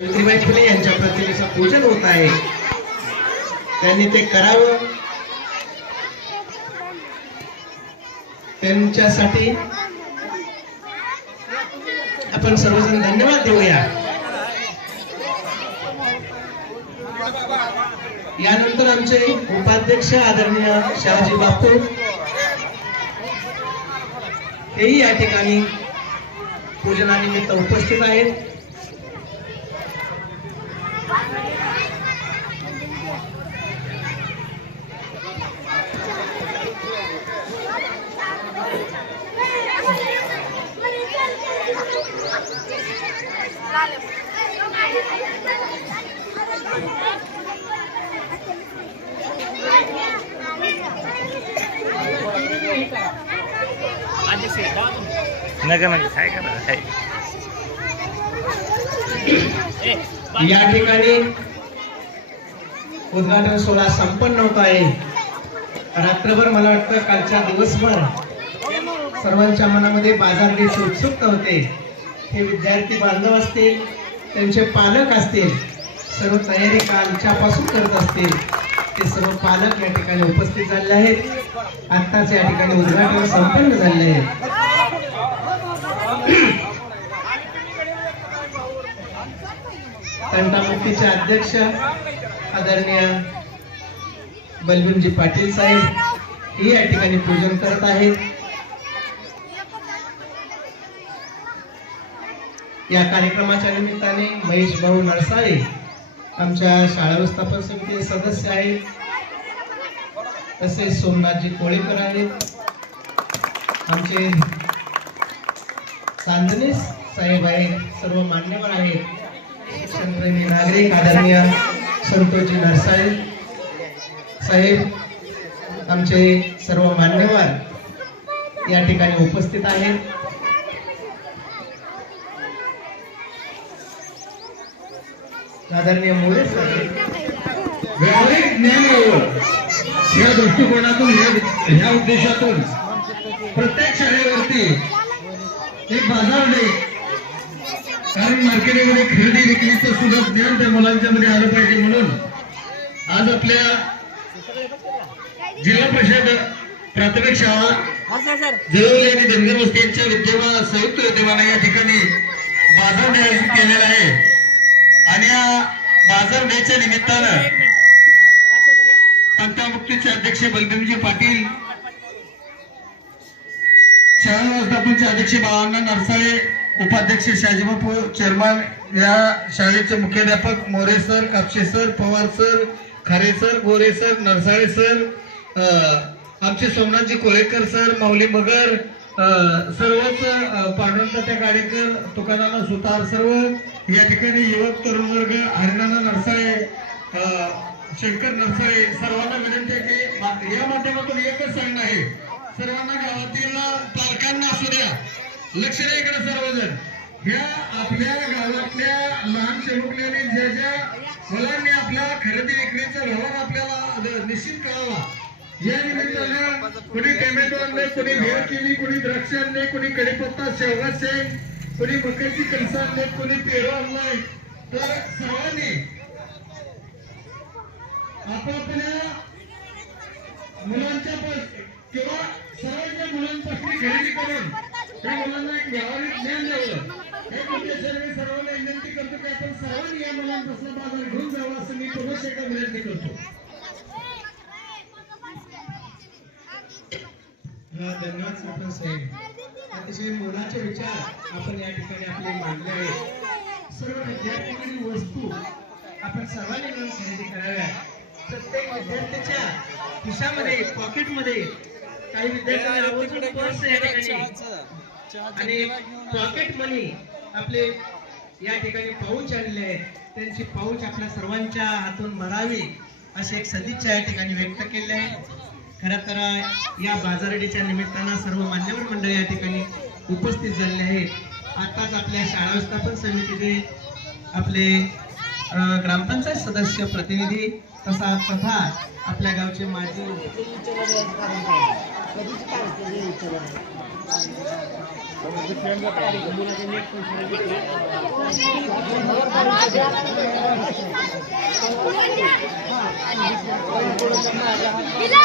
सावित्रीबाई फुले यांच्या प्रतिमेचं पूजन होत आहे. त्यांनी ते करावं. त्यांच्यासाठी आपण सर्वजण धन्यवाद देऊया. यानंतर आमचे उपाध्यक्ष आदरणीय शहाजी बापू. हेही या ठिकाणी पूजनानिमित्त उपस्थित आहेत. नका नका काय करा काय या ठिकाणी उद्घाटन सोहळा संपन्न होत आहे. रात्रभर मला वाटतं कालच्या दिवसभर सर्वांच्या मनामध्ये बाजारपेठची उत्सुकता होते. हे विद्यार्थी बांधव असतील त्यांचे पालक असतील सर्व तयारी कालच्यापासून करत असतील. ते सर्व पालक या ठिकाणी उपस्थित झाले आहेत. आत्ताच या ठिकाणी उद्घाटन संपन्न झाले आहे. कंटामुक्तीचे अध्यक्ष आदरणीय बलविनजी पाटील साहेब हे या ठिकाणी पूजन करत आहेत. या कार्यक्रमाच्या निमित्ताने महेश भाऊ नरसाळे आमच्या शाळा व्यवस्थापन समितीचे सदस्य आहेत. तसेच सोमनाथजी कोळेकर आहेत. आमचे चांदणे साहेब आहेत सर्व मान्यवर आहेत. शिक्षणप्रेमी नागरिक आदरणीय संतोषजी नरसाळे साहेब आमचे सर्व मान्यवर या ठिकाणी उपस्थित आहेत. आदरणीय मोरे व्यावहारिक ज्ञान या दृष्टिकोनातून ह्या उद्देशातून प्रत्येक शाळेवरती एक बाजार डे कारण मार्केटमध्ये खरेदी विक्रीचं सुद्धा ज्ञान त्या मुलांच्या मध्ये आलं पाहिजे म्हणून आज आपल्या जिल्हा परिषद प्राथमिक शाळा जळवली आणि धनगर वस्ती यांच्या विद्यमान संयुक्त विद्यमाने या ठिकाणी बाजार डे आयोजित केलेला आहे. आणि या बाजार डेच्या निमित्तानं तंटामुक्तीचे अध्यक्ष बलभीमजी पाटील शाळा व्यवस्थापनचे अध्यक्ष बाळांना नरसाळे उपाध्यक्ष शाजीबापू चेअरमन या शाळेचे मुख्याध्यापक More sir Kapshe sir Pawar sir Khare sir Gore sir Narsale sir आमचे सोमनाथजी कोळेकर सर माऊली मगर सर्वच अं, पांडुरंग त्या गाडेकर तुकानाना सुतार सर्व या ठिकाणी युवक तरुण वर्ग हरिनाना नरसाळे शंकर नरसाळे सर्वांना विनंती आहे की या माध्यमातून एकच सांगणं आहे. सर्वांना गावातील पालकांना असू द्या. लक्ष द्या इकडे सर्वजण. ह्या आपल्या गावातल्या लहान शेमुकल्याने ज्या ज्या मुलांनी आपल्या खरेदी विक्रीचा व्यवहार आपल्याला निश्चित करावा. या निमित्तानं कोणी टोमॅटो आणले कोणी भेळ केली कोणी द्राक्ष आणले कोणी कडीपत्ता शेवगा शेंग कोणी मकरची कणसं आणले कोणी पेरू आणलाय. तर सर्वांनी आपापल्या मुलांच्या किंवा सर्वांच्या मुलांपासून खरेदी करून त्या मुलांना एक व्यावहारिक ज्ञान द्यावं हे म्हणजे उद्देशाने मी सर्वांना विनंती करतो की आपण सर्वांनी या मुलांपासून बाजार घेऊन जावं असं मी पुन्हा एकदा विनंती करतो. हा, धन्यवाद सरपंच साहेब. अतिशय मोलाचे विचार आपण या ठिकाणी आपले मांडले आहेत. सर्व विद्यार्थ्यांनी वस्तू आपण सर्वांनी मिळून खरेदी कराव्या प्रत्येक विद्यार्थ्याच्या खिशामध्ये पॉकेटमध्ये काही विद्यार्थ्यांना पर्स या ठिकाणी. आणि पॉकेट मनी आपले या ठिकाणी पाऊच आणले आहेत. त्यांची पाऊच आपल्या सर्वांच्या हातून भरावी अशी एक सदिच्छा या ठिकाणी व्यक्त केली आहे. खरं तर या बाजारडीच्या निमित्तानं सर्व मान्यवर मंडळी या ठिकाणी उपस्थित झालेले आहेत. आताच आपल्या शाळा व्यवस्थापन समितीचे आपले ग्रामपंचायत सदस्य प्रतिनिधी तसा तथा आपल्या गावचे माजी Bila!